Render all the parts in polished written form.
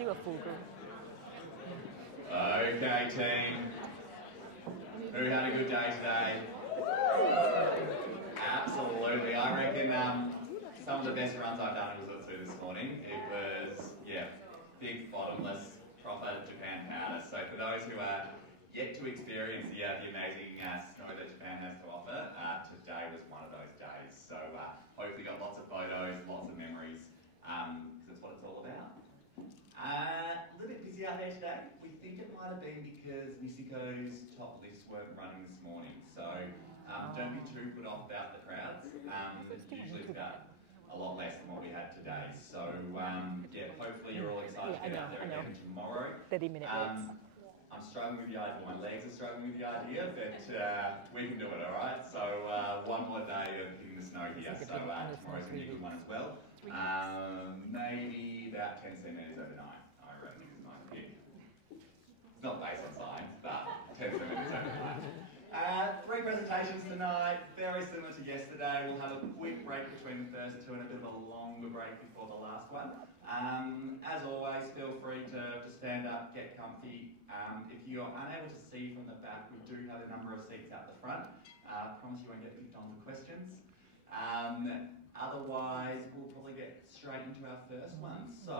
do a full group. Okay, team. Who had a good day today? Absolutely. I reckon some of the best runs I've done in Rusutsu this morning. It was, big bottomless proper Japan powder. So for those who are yet to experience the amazing snow that Japan has to offer, today was one of those days. So hopefully got lots of photos, lots of memories, because that's what it's all about. A little bit busy out there today. We think it might have been because Nisiko's top lifts weren't running this morning. So don't be too put off about the crowds. Usually it's about a lot less than what we had today. So hopefully you're all excited to get out there again tomorrow. 30-minute legs. I'm struggling with the idea. My legs are struggling with the idea, but we can do it, all right? So one more day of hitting the snow here. So tomorrow's going to be a good one as well. Maybe about 10 centimetres overnight, I reckon is my pick. It's not based on science, but 10 centimetres overnight. 3 presentations tonight, very similar to yesterday. We'll have a quick break between the first 2 and a bit of a longer break before the last one. As always, feel free to stand up, get comfy. If you're unable to see from the back, we do have a number of seats out the front. I promise you won't get picked on for questions. Otherwise, we'll probably get straight into our first one. So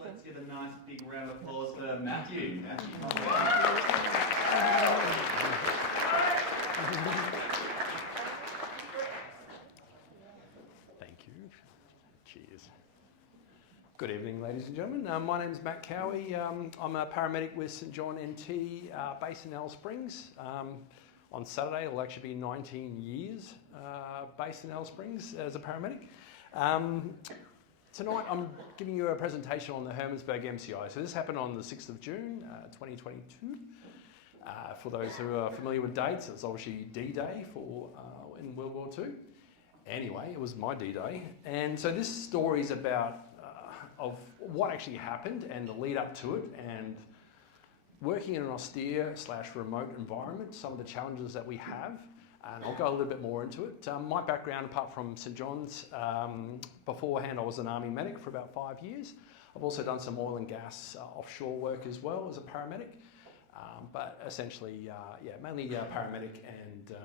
let's give a nice big round of applause for Matthew. Thank you. Cheers. Good evening, ladies and gentlemen. My name is Matt Cowie. I'm a paramedic with St John NT, based in Alice Springs. On Saturday, it'll actually be 19 years based in Alice Springs as a paramedic. Tonight, I'm giving you a presentation on the Hermannsburg MCI. So this happened on the 6th of June, 2022. For those who are familiar with dates, it's obviously D-Day in World War II. Anyway, it was my D-Day. And so this story is about of what actually happened and the lead up to it, and working in an austere/remote environment, some of the challenges that we have, and I'll go a little bit more into it. My background, apart from St John's, beforehand I was an army medic for about 5 years. I've also done some oil and gas offshore work as well as a paramedic, but essentially, mainly paramedic and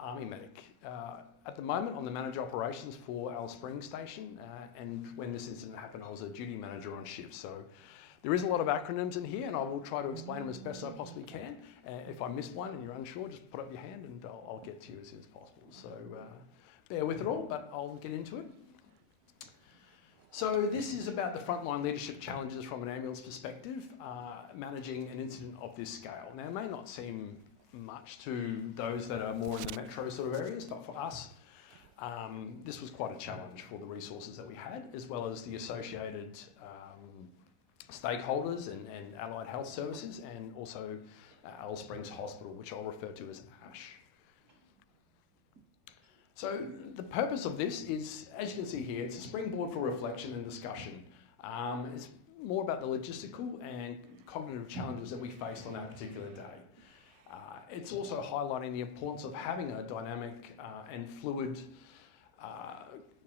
army medic. At the moment, I'm the manager operations for Alice Springs Station, and when this incident happened, I was a duty manager on shift. So there is a lot of acronyms in here, and I will try to explain them as best I possibly can. If I miss one and you're unsure, just put up your hand and I'll get to you as soon as possible. So bear with it all, but I'll get into it. So this is about the frontline leadership challenges from an ambulance perspective, managing an incident of this scale. Now, it may not seem much to those that are more in the metro sort of areas, but for us, this was quite a challenge for the resources that we had, as well as the associated stakeholders and allied health services, and also Alice Springs Hospital, which I'll refer to as ASH. So the purpose of this is, as you can see here, it's a springboard for reflection and discussion. It's more about the logistical and cognitive challenges that we faced on that particular day. It's also highlighting the importance of having a dynamic and fluid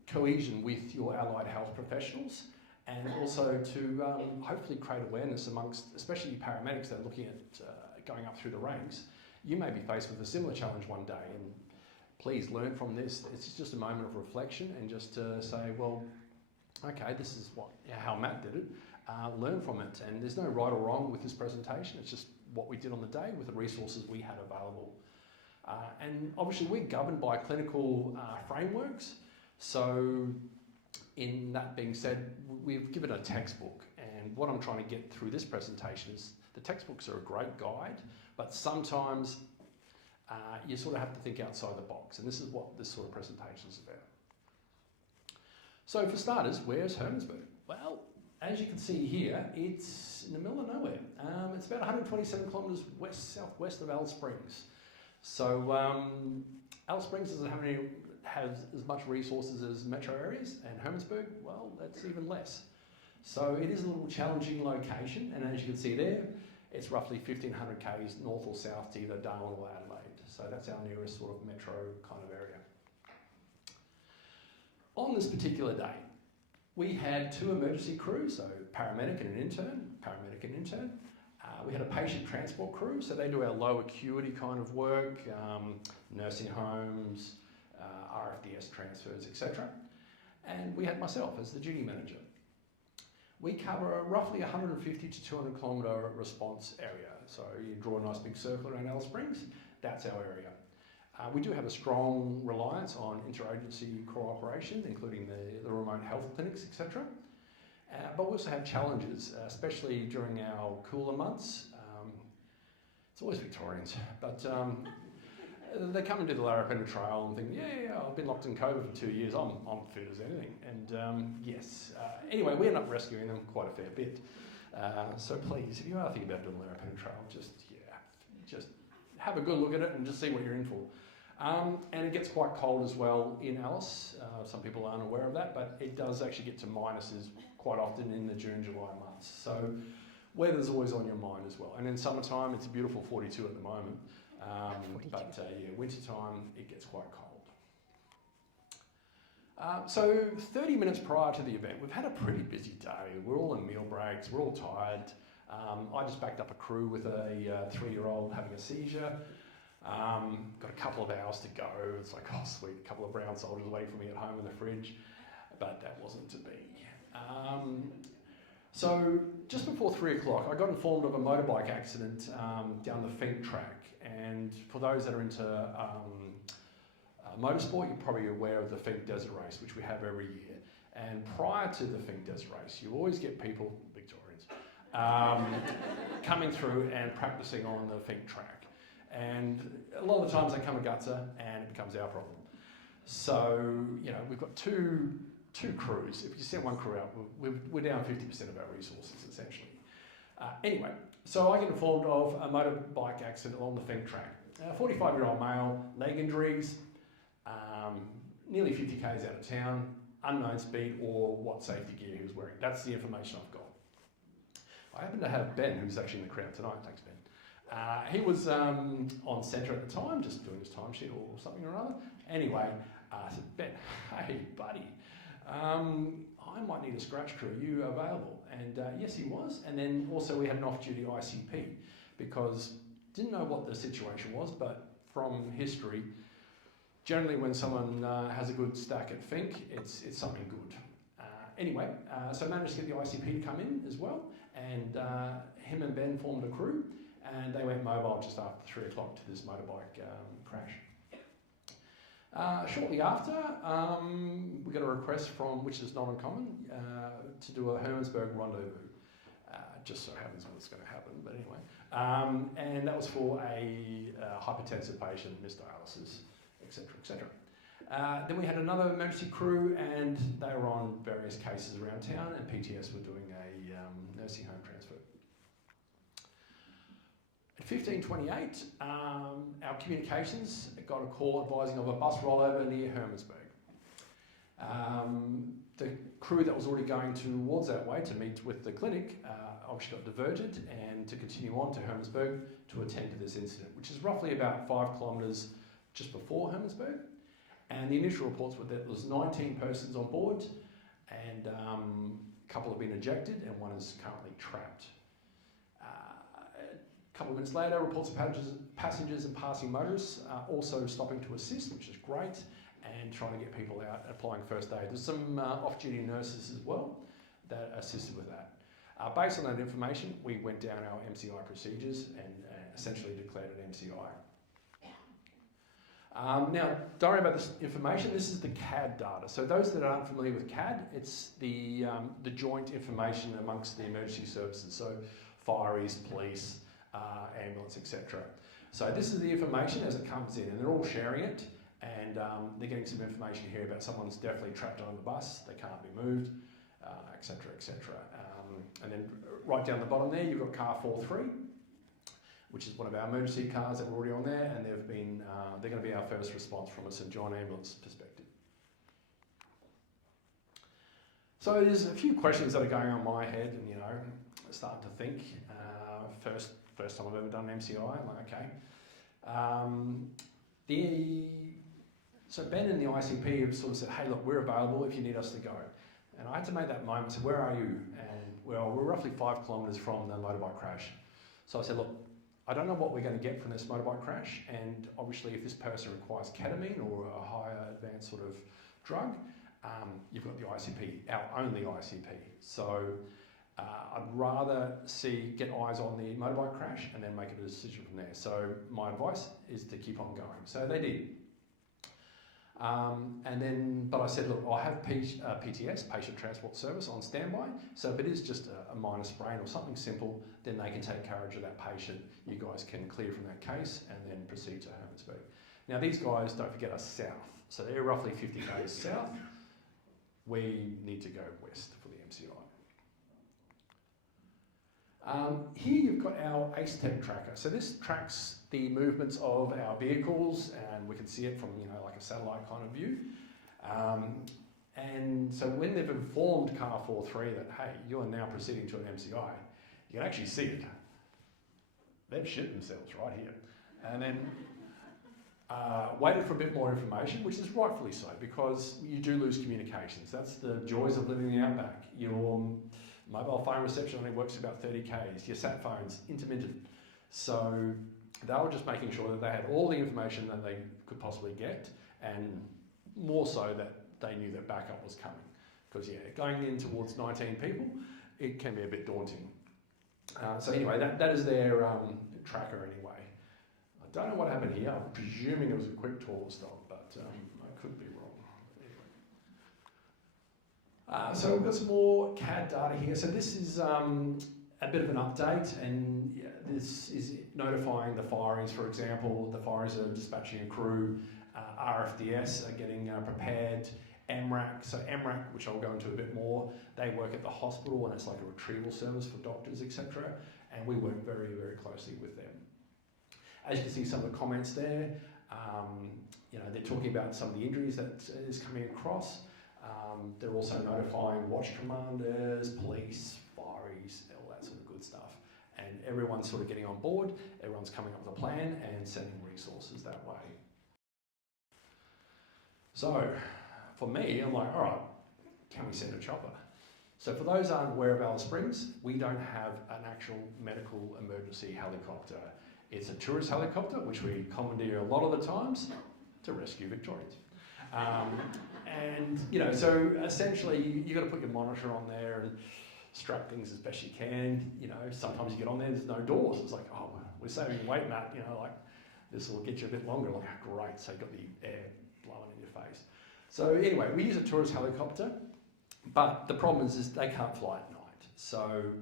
cohesion with your allied health professionals, and also to hopefully create awareness amongst, especially paramedics that are looking at going up through the ranks. You may be faced with a similar challenge one day, and please learn from this. It's just a moment of reflection, and just to say, well, okay, this is how Matt did it. Learn from it, and there's no right or wrong with this presentation. It's just what we did on the day with the resources we had available. And obviously we're governed by clinical frameworks. So in that being said, we've given a textbook, and what I'm trying to get through this presentation is the textbooks are a great guide, but sometimes you sort of have to think outside the box, and this is what this sort of presentation is about. So for starters, where's Hermannsburg? Well, as you can see here, it's in the middle of nowhere. It's about 127 kilometres southwest of Alice Springs. So Alice Springs doesn't have as much resources as metro areas, and Hermannsburg, well, that's even less. So it is a little challenging location, and as you can see there, it's roughly 1,500 k's north or south to either Darwin or Adelaide. So that's our nearest sort of metro kind of area. On this particular day, we had 2 emergency crews, so paramedic and an intern. We had a patient transport crew, so they do our low acuity kind of work, nursing homes, RFDS transfers, etc. And we had myself as the duty manager. We cover a roughly 150 to 200 kilometre response area. So you draw a nice big circle around Alice Springs, that's our area. We do have a strong reliance on interagency cooperation, including the remote health clinics, etc. But we also have challenges, especially during our cooler months. It's always Victorians, but they come and do the Larapinta Trail and think, yeah, I've been locked in COVID for 2 years, I'm fit as anything. And yes, anyway, we end up rescuing them quite a fair bit. So please, if you are thinking about doing the Larapinta Trail, just have a good look at it and just see what you're in for. And it gets quite cold as well in Alice. Some people aren't aware of that, but it does actually get to minuses quite often in the June, July months. So weather's always on your mind as well. And in summertime, it's a beautiful 42 at the moment. But winter time, it gets quite cold. So 30 minutes prior to the event, we've had a pretty busy day. We're all in meal breaks, we're all tired. I just backed up a crew with a 3-year-old having a seizure. Got a couple of hours to go. It's like, oh sweet, a couple of brown soldiers waiting for me at home in the fridge. But that wasn't to be. So just before 3 o'clock, I got informed of a motorbike accident down the Fink track. And for those that are into motorsport, you're probably aware of the Fink Desert Race, which we have every year. And prior to the Fink Desert Race, you always get people, Victorians, coming through and practicing on the Fink track. And a lot of the times they come a gutser and it becomes our problem. So, we've got two crews. If you send one crew out, we're down 50% of our resources, essentially. Anyway, so I get informed of a motorbike accident along the Fink track. A 45-year-old male, leg injuries, nearly 50 k's out of town, unknown speed or what safety gear he was wearing. That's the information I've got. I happen to have Ben, who's actually in the crowd tonight. Thanks, Ben. He was on centre at the time, just doing his timesheet or something or other. Anyway, I said, Ben, hey, buddy, I might need a scratch crew. Are you available? And yes, he was. And then also we had an off-duty ICP because didn't know what the situation was, but from history, generally when someone has a good stack at Fink, it's something good. Anyway, so I managed to get the ICP to come in as well, and him and Ben formed a crew, and they went mobile just after 3 o'clock to this motorbike crash. Shortly after, we got a request from, which is not uncommon, to do a Hermannsburg rendezvous. Just so happens what's going to happen, but anyway. And that was for a hypertensive patient, missed dialysis, etc., etc. Then we had another emergency crew, and they were on various cases around town, and PTS were doing a nursing home transfer. At 15:28, our communications got a call advising of a bus rollover near Hermannsburg. The crew that was already going towards that way to meet with the clinic obviously got diverted and to continue on to Hermannsburg to attend to this incident, which is roughly about 5 kilometres just before Hermannsburg. And the initial reports were that there was 19 persons on board, and a couple have been ejected and one is currently trapped. A couple of minutes later, reports of passengers and passing motorists also stopping to assist, which is great, and trying to get people out applying first aid. There's some off-duty nurses as well that assisted with that. Based on that information, we went down our MCI procedures and essentially declared an MCI. Now, don't worry about this information. This is the CAD data. So those that aren't familiar with CAD, it's the joint information amongst the emergency services. So fireys, police, ambulance, etc. So this is the information as it comes in, and they're all sharing it. And they're getting some information here about someone's definitely trapped on the bus, they can't be moved, etc., etc. And then right down the bottom there, you've got car 43, which is one of our emergency cars that were already on there, and they're going to be our first response from a St John ambulance perspective. So there's a few questions that are going on in my head, and starting to think. First time I've ever done an MCI. I'm like, okay. So Ben and the ICP have sort of said, hey, look, we're available if you need us to go. And I had to make that moment, so where are you? And well, we're roughly 5 kilometres from the motorbike crash. So I said, look, I don't know what we're going to get from this motorbike crash, and obviously if this person requires ketamine or a higher advanced sort of drug, you've got the ICP, our only ICP. So I'd rather get eyes on the motorbike crash and then make a decision from there. So my advice is to keep on going. So they did. But I said, look, I'll have PTS, Patient Transport Service, on standby. So if it is just a minor sprain or something simple, then they can take carriage of that patient. You guys can clear from that case and then proceed to Hermannsburg. Now these guys, don't forget, are south. So they're roughly 50 k's south. We need to go west for the MCI. Here you've got our ACE-TEC tracker. So this tracks the movements of our vehicles, and we can see it from, like a satellite kind of view. And so when they've informed car 43 that, hey, you are now proceeding to an MCI, you can actually see it. They've shit themselves right here. And then waited for a bit more information, which is rightfully so, because you do lose communications. That's the joys of living in the outback. Your mobile phone reception only works about 30 k's. Your sat phone's intermittent. So they were just making sure that they had all the information that they could possibly get, and more so that they knew that backup was coming. Because going in towards 19 people, it can be a bit daunting. So anyway, that is their tracker anyway. I don't know what happened here. I'm presuming it was a quick tour stop, but I could be wrong. So we've got some more CAD data here. So this is a bit of an update, and this is notifying the fireys, for example. The fireys are dispatching a crew. RFDS are getting prepared. MRAC, so MRAC, which I'll go into a bit more, they work at the hospital, and it's like a retrieval service for doctors, etc. And we work very, very closely with them. As you can see, some of the comments there, they're talking about some of the injuries that is coming across. They're also notifying watch commanders, police, fireys, all that sort of good stuff. And everyone's sort of getting on board, everyone's coming up with a plan and sending resources that way. So, for me, I'm like, all right, can we send a chopper? So for those who aren't aware of Alice Springs, we don't have an actual medical emergency helicopter. It's a tourist helicopter, which we commandeer a lot of the times to rescue Victorians. So essentially you've got to put your monitor on there and strap things as best you can. Sometimes you get on there's no doors. It's like, oh, we're saving weight, Matt. This will get you a bit longer. Like, oh, great. So you've got the air blowing in your face. So anyway, we use a tourist helicopter, but the problem is they can't fly at night. So,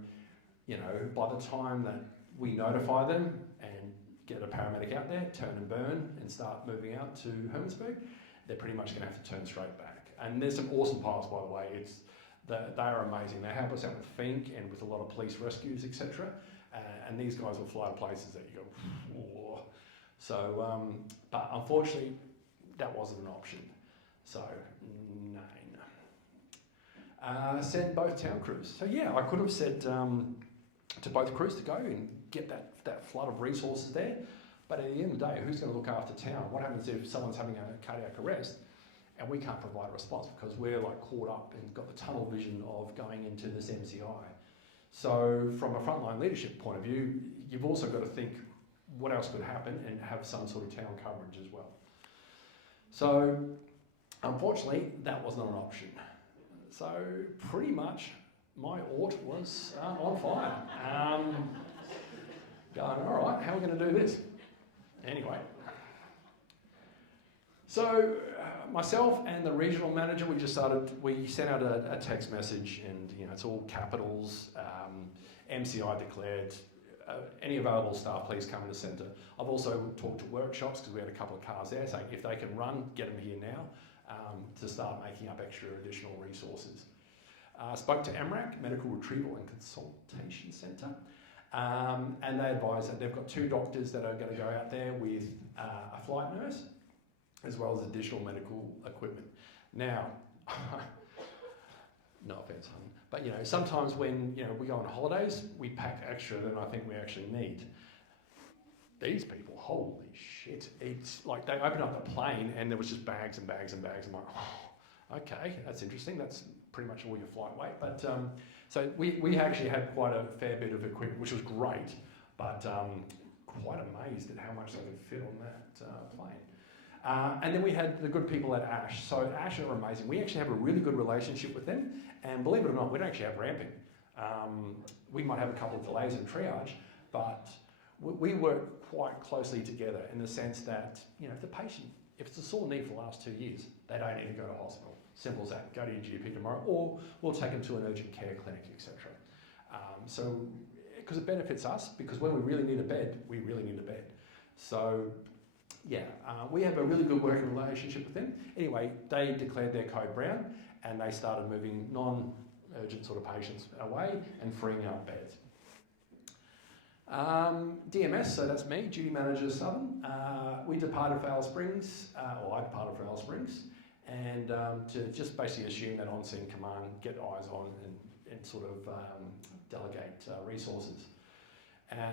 by the time that we notify them and get a paramedic out there, turn and burn, and start moving out to Hermannsburg, they're pretty much going to have to turn straight back. And there's some awesome pilots, by the way. They are amazing. They help us out with Fink and with a lot of police rescues, etc. And these guys will fly to places that you go, whoa. So, but unfortunately, that wasn't an option. So, no. Send both town crews. So yeah, I could have said to both crews to go and get that flood of resources there. But at the end of the day, who's going to look after town? What happens if someone's having a cardiac arrest and we can't provide a response because we're like caught up and got the tunnel vision of going into this MCI? So from a frontline leadership point of view, you've also got to think what else could happen and have some sort of town coverage as well. So unfortunately, that was not an option. So pretty much my aort was on fire. Going, all right, how are we going to do this? Anyway, so myself and the regional manager, we sent out a text message, and it's all capitals, MCI declared, any available staff, please come to the centre. I've also talked to workshops, because we had a couple of cars there, saying if they can run, get them here now, to start making up extra additional resources. Spoke to MRAC, Medical Retrieval and Consultation Centre. And they advise that they've got 2 doctors that are going to go out there with a flight nurse, as well as additional medical equipment. Now, no offence, honey, but sometimes when we go on holidays, we pack extra than I think we actually need. These people, holy shit! It's like they opened up the plane and there was just bags and bags and bags. I'm like, oh, okay, that's interesting. That's pretty much all your flight weight. But so we actually had quite a fair bit of equipment, which was great, but quite amazed at how much they could fit on that plane. And then we had the good people at ASH. So ASH are amazing. We actually have a really good relationship with them, and believe it or not, we don't actually have ramping. We might have a couple of delays in triage, but we work quite closely together in the sense that, you know, if it's a sore knee for the last 2 years, they don't need to go to hospital. Simple as that. Go to your GP tomorrow, or we'll take them to an urgent care clinic, etc. So, because it benefits us, because when we really need a bed, we really need a bed. So, yeah, we have a really good working relationship with them. Anyway, they declared their code brown, and they started moving non-urgent sort of patients away and freeing up beds. DMS, so that's me, Duty Manager Southern. We departed for Alice Springs, or I departed for Alice Springs, and to just basically assume that on-scene command, get eyes on and sort of delegate resources.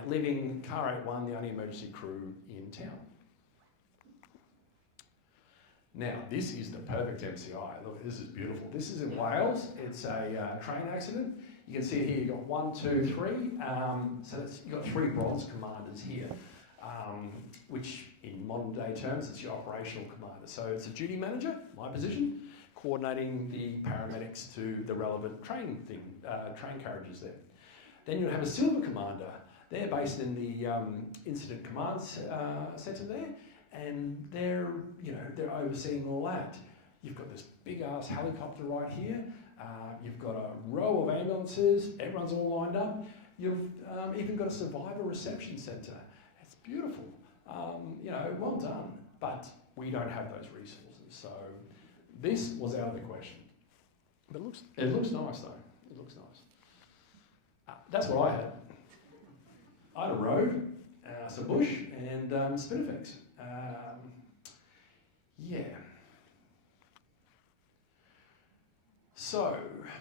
Leaving Car 81, the only emergency crew in town. Now, this is the perfect MCI. Look, this is beautiful. This is in Wales. It's a train accident. You can see here you've got 1, 2, 3. So you've got 3 bronze commanders here, which in modern day terms, it's your operational commander. So it's a duty manager, my position, coordinating the paramedics to the relevant train carriages there. Then you'll have a silver commander. They're based in the incident command centre there, and they're overseeing all that. You've got this big ass helicopter right here. You've got a row of ambulances. Everyone's all lined up. You've even got a survivor reception centre. It's beautiful. Well done. But we don't have those resources, so this was out of the question. But it looks nice though. It looks nice. That's what I had. I had a road, some bush, and spinifex. Yeah. So,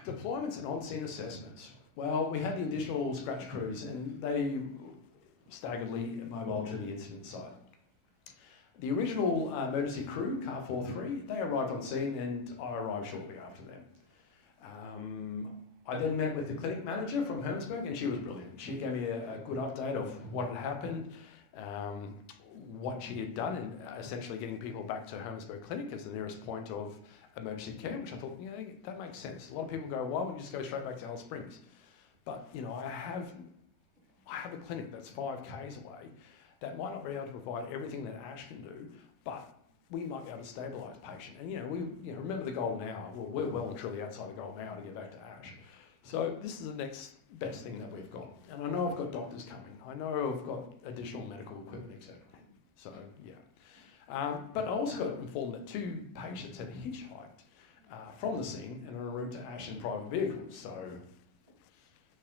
deployments and on-scene assessments. Well, we had the additional scratch crews, and they staggeredly mobile to the incident site. The original emergency crew, Car 43, they arrived on scene, and I arrived shortly after them. I then met with the clinic manager from Hermannsburg, and she was brilliant. She gave me a good update of what had happened, what she had done in essentially getting people back to Hermannsburg Clinic as the nearest point of emergency care, which I thought, that makes sense. A lot of people go, why would you just go straight back to Alice Springs? But, I have a clinic that's 5 k's away that might not be able to provide everything that ASH can do, but we might be able to stabilise patient. And, remember the golden hour. Well, we're well and truly outside the golden hour to get back to ASH. So this is the next best thing that we've got. And I know I've got doctors coming. I know I've got additional medical equipment, etc. So, yeah. But I also got informed that 2 patients had hitchhiked from the scene and are en route to ASH in private vehicles. So,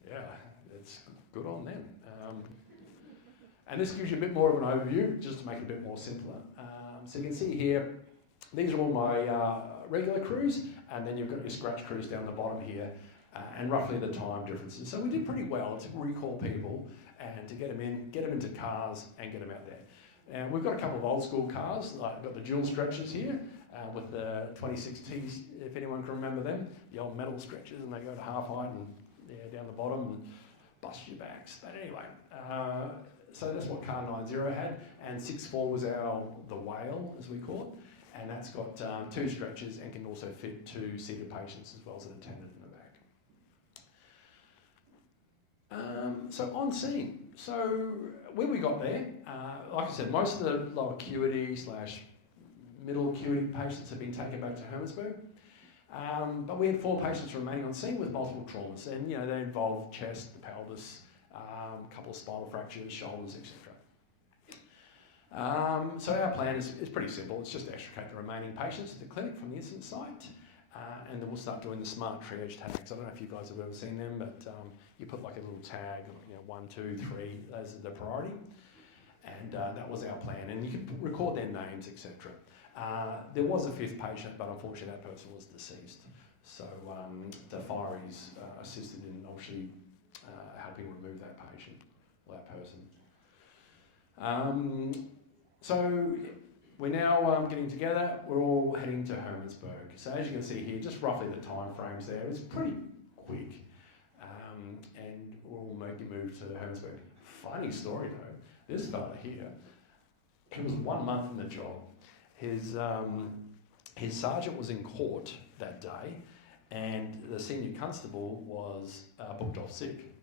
yeah, it's good on them. And this gives you a bit more of an overview, just to make it a bit more simpler. So you can see here, these are all my regular crews, and then you've got your scratch crews down the bottom here, and roughly the time differences. So we did pretty well to recall people and to get them into cars and get them out there. And we've got a couple of old school cars, like we've got the dual stretchers here with the 26Ts, if anyone can remember them, the old metal stretchers, and they go to half height and down the bottom and bust your backs. But anyway, so that's what car 90 had, and 64 was the whale, as we call it, and that's got 2 stretchers and can also fit 2 seated patients as well as an attendant in the back. So on scene. So when we got there, like I said, most of the low acuity / middle acuity patients have been taken back to Hermannsburg. But we had 4 patients remaining on scene with multiple traumas, and they involved chest, the pelvis, a couple of spinal fractures, shoulders, etc. So our plan is pretty simple. It's just to extricate the remaining patients to the clinic from the incident site, and then we'll start doing the smart triage tags. I don't know if you guys have ever seen them, but you put like a little tag, 1, 2, 3, those are the priority. And that was our plan, and you can record their names, etc. There was a 5th patient, but unfortunately that person was deceased. So the fireys assisted in obviously helping remove that patient or that person. So we're now getting together. We're all heading to Hermannsburg. So as you can see here, just roughly the time frames there, it's pretty quick. And we'll make a move to Hermannsburg. Funny story though, this fella here, he was 1 month in the job. His sergeant was in court that day, and the senior constable was booked off sick.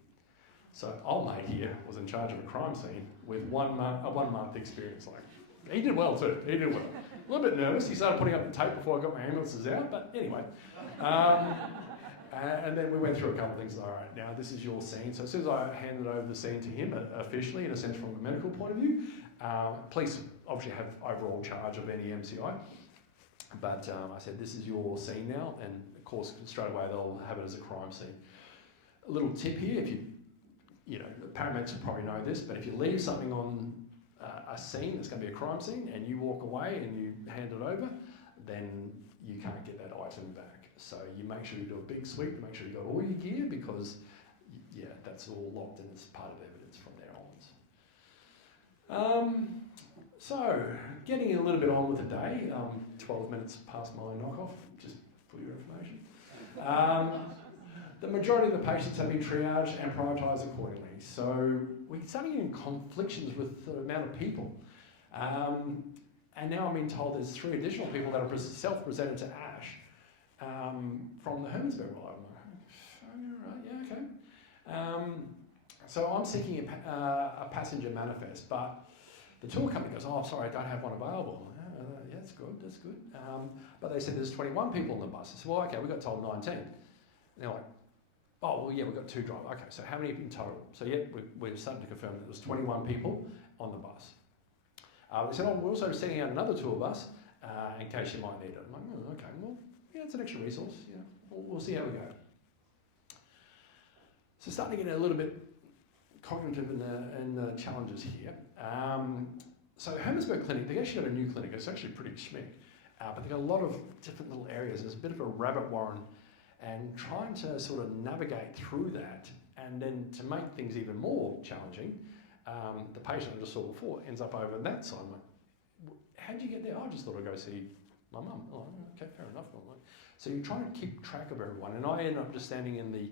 So old mate here was in charge of a crime scene with a 1 month experience. Like, he did well too. He did well. A little bit nervous. He started putting up the tape before I got my ambulances out. But anyway, and then we went through a couple of things. All right, now this is your scene. So as soon as I handed over the scene to him officially, in a sense from a medical point of view, police obviously have overall charge of any MCI. But I said, this is your scene now, and of course straight away they'll have it as a crime scene. A little tip here: if you know, the paramedics will probably know this, but if you leave something on a scene that's going to be a crime scene and you walk away and you hand it over, then you can't get that item back. So you make sure you do a big sweep to make sure you got all your gear, because yeah, that's all locked in as part of evidence from there onwards. So getting a little bit on with the day, 12 minutes past my knockoff, just for your information. The majority of the patients have been triaged and prioritised accordingly. So we're starting in conflictions with the amount of people. And now I'm being told there's 3 additional people that are self-presented to ASH from the Hermannsburg Multi-Casualty. Okay. So I'm seeking a passenger manifest, but the tour company goes, oh, sorry, I don't have one available. Yeah, that's good, that's good. But they said there's 21 people on the bus. I said, well, okay, we got told 19. And they're like, oh, well, yeah, we've got 2 drivers. Okay, so how many in total? So yeah, we're starting to confirm that there was 21 people on the bus. They said, oh, we're also sending out another tour bus in case you might need it. I'm like, oh, okay, well, yeah, it's an extra resource. You know, we'll see how we go. So starting to get a little bit cognitive in the challenges here. So Hermannsburg Clinic, they actually got a new clinic. It's actually pretty schmick, but they've got a lot of different little areas. There's a bit of a rabbit warren, and trying to sort of navigate through that, and then to make things even more challenging, the patient I just saw before ends up over that side. I'm like, how'd you get there? I just thought I'd go see my mum. Oh, okay, fair enough. So you're trying to keep track of everyone, and I ended up just standing in the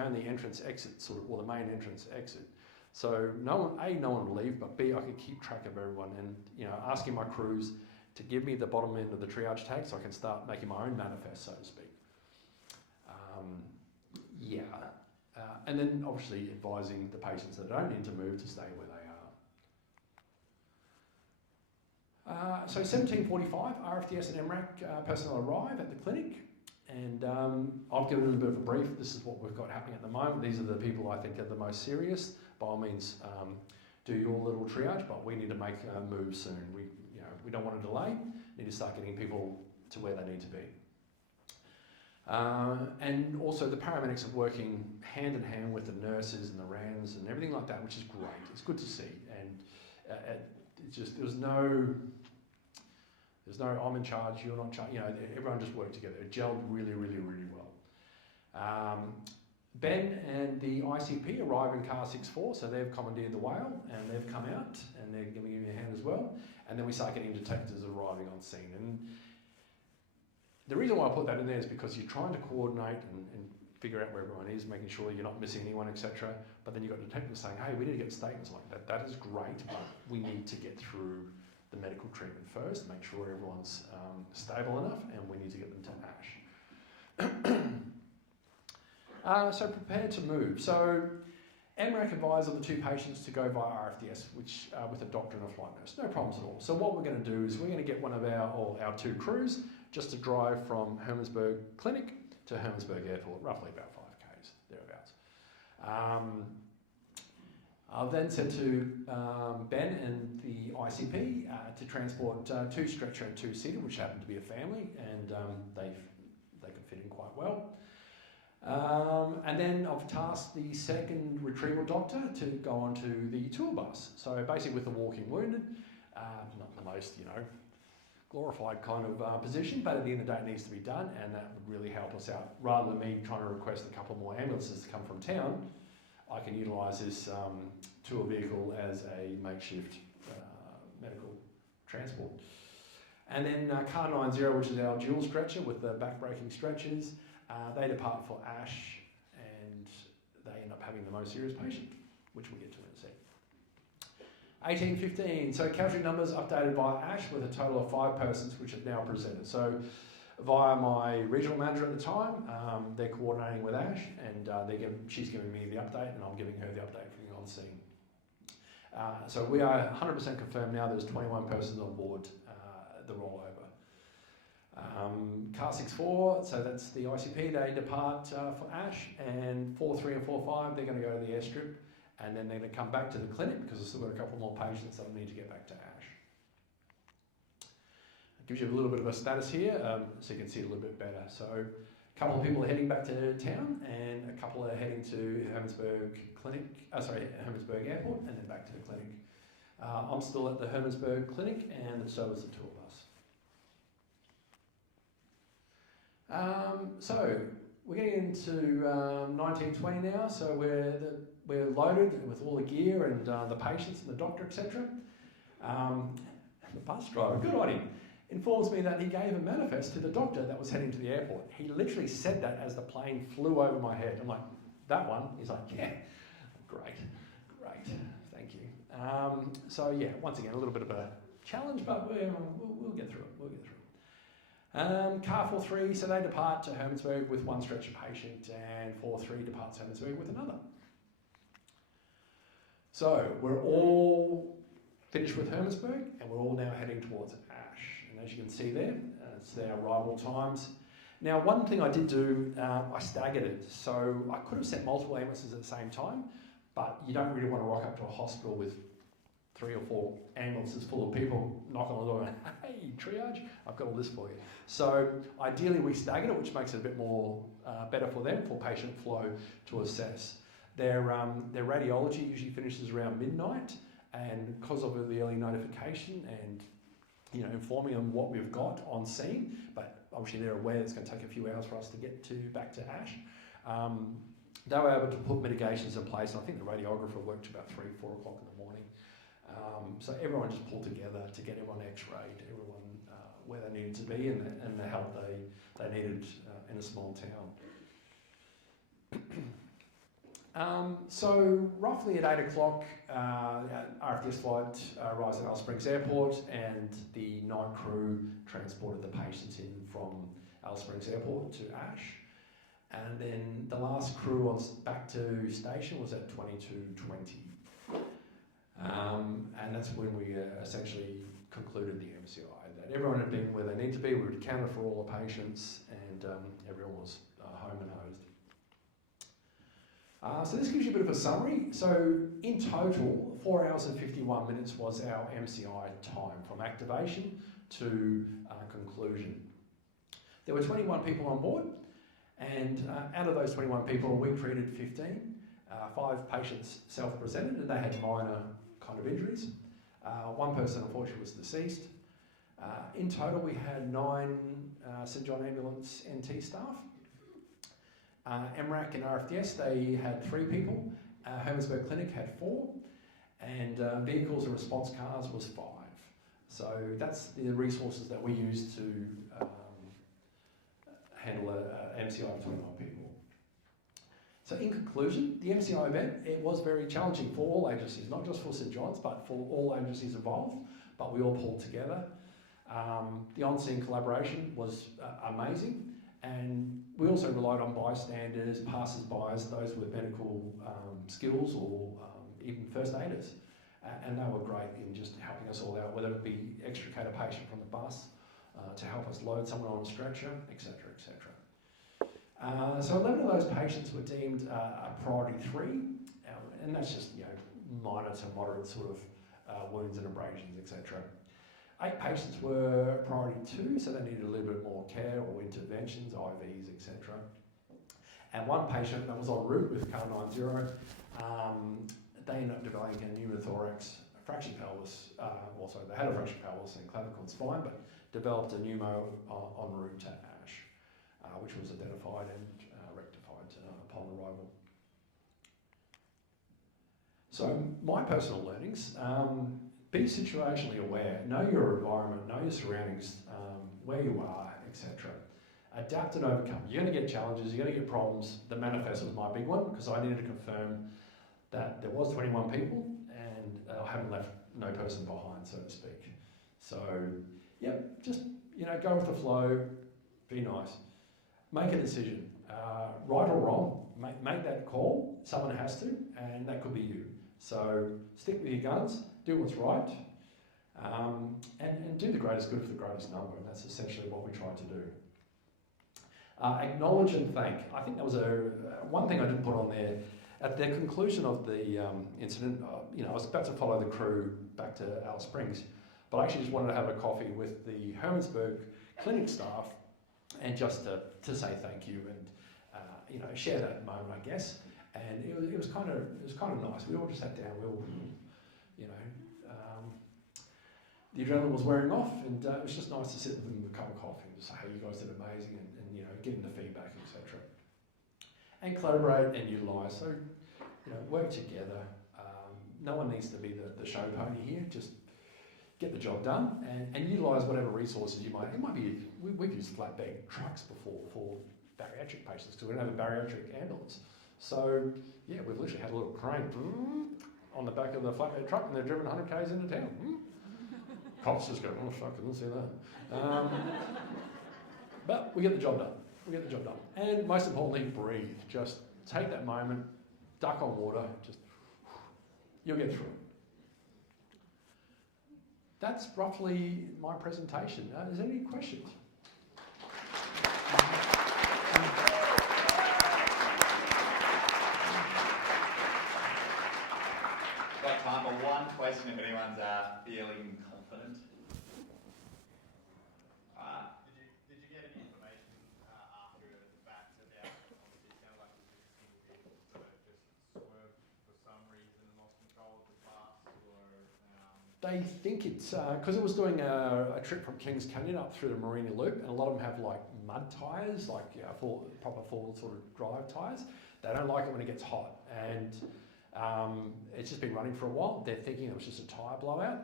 only entrance exit, sort of, or the main entrance exit. So no one would leave, but B, I could keep track of everyone, and you know, asking my crews to give me the bottom end of the triage tag so I can start making my own manifest, so to speak. And then obviously advising the patients that don't need to move to stay where they are. So 17:45, RFDS and MRAC personnel arrive at the clinic, and I've given them a bit of a brief. This is what we've got happening at the moment. These are the people I think are the most serious. By all means, do your little triage, but we need to make a move soon. We don't want to delay. Need to start getting people to where they need to be. And also the paramedics are working hand in hand with the nurses and the RANs and everything like that, which is great. It's good to see. And it's just, there's no I'm in charge, you're not in charge. You know, everyone just worked together. It gelled really, really, really well. Ben and the ICP arrive in car 6-4, so they've commandeered the whale and they've come out and they're giving me a hand as well. And then we start getting detectives arriving on scene. And the reason why I put that in there is because you're trying to coordinate and figure out where everyone is, making sure you're not missing anyone, etc. But then you've got detectives saying, hey, we need to get statements like that. That is great, but we need to get through the medical treatment first, make sure everyone's stable enough, and we need to get them to ASH. So prepared to move. So MRAC advised of the 2 patients to go via RFDS, which with a doctor and a flight nurse. No problems at all. So what we're going to do is we're going to get one of our 2 crews just to drive from Hermannsburg Clinic to Hermannsburg Airport, roughly about 5 k's, thereabouts. I've then said to Ben and the ICP to transport 2 stretcher and 2-seater, which happened to be a family, and they could fit in quite well. And then I've tasked the 2nd retrieval doctor to go onto the tour bus. So basically with the walking wounded, not the most, glorified kind of position, but at the end of the day it needs to be done, and that would really help us out. Rather than me trying to request a couple more ambulances to come from town, I can utilise this tour vehicle as a makeshift medical transport. And then car 90, which is our dual stretcher with the back-breaking stretchers, they depart for ASH, and they end up having the most serious patient, which we'll get to in a sec. 1815, so casualty numbers updated by ASH with a total of 5 persons which have now presented. So via my regional manager at the time, they're coordinating with ASH, and she's giving me the update, and I'm giving her the update from the on scene. So we are 100% confirmed now. There's 21 persons on board the rollover. Car 64, so that's the ICP. They depart for ASH, and 4.3 and 4.5, they're going to go to the airstrip, and then they're going to come back to the clinic because we've still got a couple more patients that need to get back to ASH. It gives you a little bit of a status here, so you can see it a little bit better. So a couple of people are heading back to town, and a couple are heading to Hermannsburg Hermannsburg Airport, and then back to the clinic. I'm still at the Hermannsburg clinic, and so is the two of us. So we're getting into 1920 now. So we're loaded with all the gear and the patients and the doctor, etc. The bus driver, good on him, informs me that he gave a manifest to the doctor that was heading to the airport. He literally said that as the plane flew over my head. I'm like, that one? He's like, yeah, great, thank you. So yeah, once again, a little bit of a challenge, but we'll get through it. Car 4.3, so they depart to Hermannsburg with one stretcher patient, and 4.3 departs Hermannsburg with another. So we're all finished with Hermannsburg, and we're all now heading towards ASH. And as you can see there, it's their arrival times. Now, one thing I did do, I staggered it. So I could have sent multiple ambulances at the same time, but you don't really want to rock up to a hospital with 3 or 4 ambulances full of people knocking on the door and, hey, triage, I've got all this for you. So ideally we staggered it, which makes it a bit more better for them, for patient flow to assess. Their radiology usually finishes around midnight, and because of the early notification and informing them what we've got on scene, but obviously they're aware it's going to take a few hours for us to get back to ASH. They were able to put mitigations in place. I think the radiographer worked to about 3, 4 o'clock in the morning. So everyone just pulled together to get everyone x-rayed, everyone where they needed to be, and the help they needed in a small town. So roughly at 8 o'clock, RFDS flight arrives at Alice Springs Airport, and the night crew transported the patients in from Alice Springs Airport to ASH. And then the last crew back to station was at 22:20. And that's when we essentially concluded the MCI, that everyone had been where they need to be, we had accounted for all the patients, and everyone was home and hosed. So this gives you a bit of a summary. So in total, 4 hours and 51 minutes was our MCI time from activation to conclusion. There were 21 people on board, and out of those 21 people, we treated 15. 5 patients self-presented, and they had minor kind of injuries. One person, unfortunately, was deceased. In total, we had 9 St John Ambulance NT staff. MRAC and RFDS, they had 3 people. Hermannsburg Clinic had 4. And vehicles and response cars was 5. So that's the resources that we used to handle an MCI of 21 people. So in conclusion, the MCI event, it was very challenging for all agencies, not just for St John's, but for all agencies involved, but we all pulled together. The on-scene collaboration was amazing, and we also relied on bystanders, passers-by, those with medical skills, or even first aiders. And they were great in just helping us all out, whether it be extricate a patient from the bus, to help us load someone on a stretcher, etc., etc. So 11 of those patients were deemed a priority 3, and that's just minor to moderate sort of wounds and abrasions, etc. 8 patients were priority 2, so they needed a little bit more care or interventions, IVs, etc. And 1 patient that was en route with car 90, they ended up developing a pneumothorax, a fractured pelvis, also they had a fractured pelvis and clavicle and spine, but developed a pneumo en route to ASH, which was identified and rectified upon arrival. So my personal learnings, be situationally aware, know your environment, know your surroundings, where you are, etc. Adapt and overcome. You're going to get challenges, you're going to get problems. The manifest was my big one because I needed to confirm that there was 21 people and I haven't left no person behind, so to speak. So, yep, just, go with the flow, be nice. Make a decision, right or wrong, make that call. Someone has to, and that could be you. So stick with your guns, do what's right, and do the greatest good for the greatest number, and that's essentially what we try to do. Acknowledge and thank. I think that was one thing I didn't put on there. At the conclusion of the incident, I was about to follow the crew back to Alice Springs, but I actually just wanted to have a coffee with the Hermannsburg clinic staff and just to say thank you and share that moment, I guess. And it was kind of nice. We all just sat down. We all, the adrenaline was wearing off, and it was just nice to sit with them with a cup of coffee and just say, "Hey, you guys did amazing," and getting the feedback, etc. And collaborate and utilise. So, work together. No one needs to be the show pony here. Just get the job done and utilise whatever resources you might. It might be we've used flatbed trucks before for bariatric patients because we don't have a bariatric ambulance. So yeah, we've literally had a little crane on the back of the flatbed truck, and they're driven 100 k's into town. Cops just go, "Oh fuck, I didn't see that." But we get the job done. And most importantly, breathe. Just take that moment, duck on water, just you'll get through it. That's roughly my presentation. Is there any questions? Got time for one question if anyone's feeling confident. Did you get any information after the fact about, obviously it sounded like it was a single vehicle, so it just swerved for some reason and lost control of the bus, or? They think it's because it was doing a trip from Kings Canyon up through the Marina Loop, and a lot of them have like mud tyres, like proper full sort of drive tyres. They don't like it when it gets hot, and it's just been running for a while. They're thinking it was just a tyre blowout,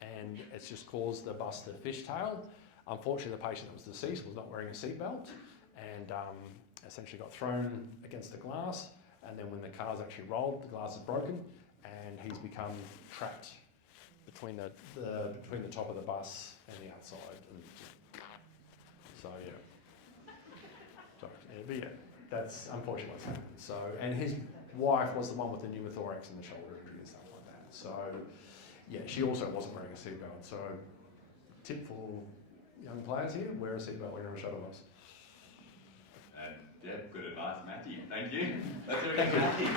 and it's just caused the bus to fishtail. Unfortunately, the patient that was deceased was not wearing a seatbelt, and essentially got thrown against the glass. And then when the car's actually rolled, the glass is broken, and he's become trapped between the top of the bus and the outside. And so yeah, that's unfortunately what's happened. So, and his wife was the one with the pneumothorax and the shoulder injury and stuff like that. So yeah, she also wasn't wearing a seatbelt. So tip for young players here: wear a seatbelt when you're on a shuttle bus. Yeah, good advice, Matthew. Thank you. Let's do it again, Matthew.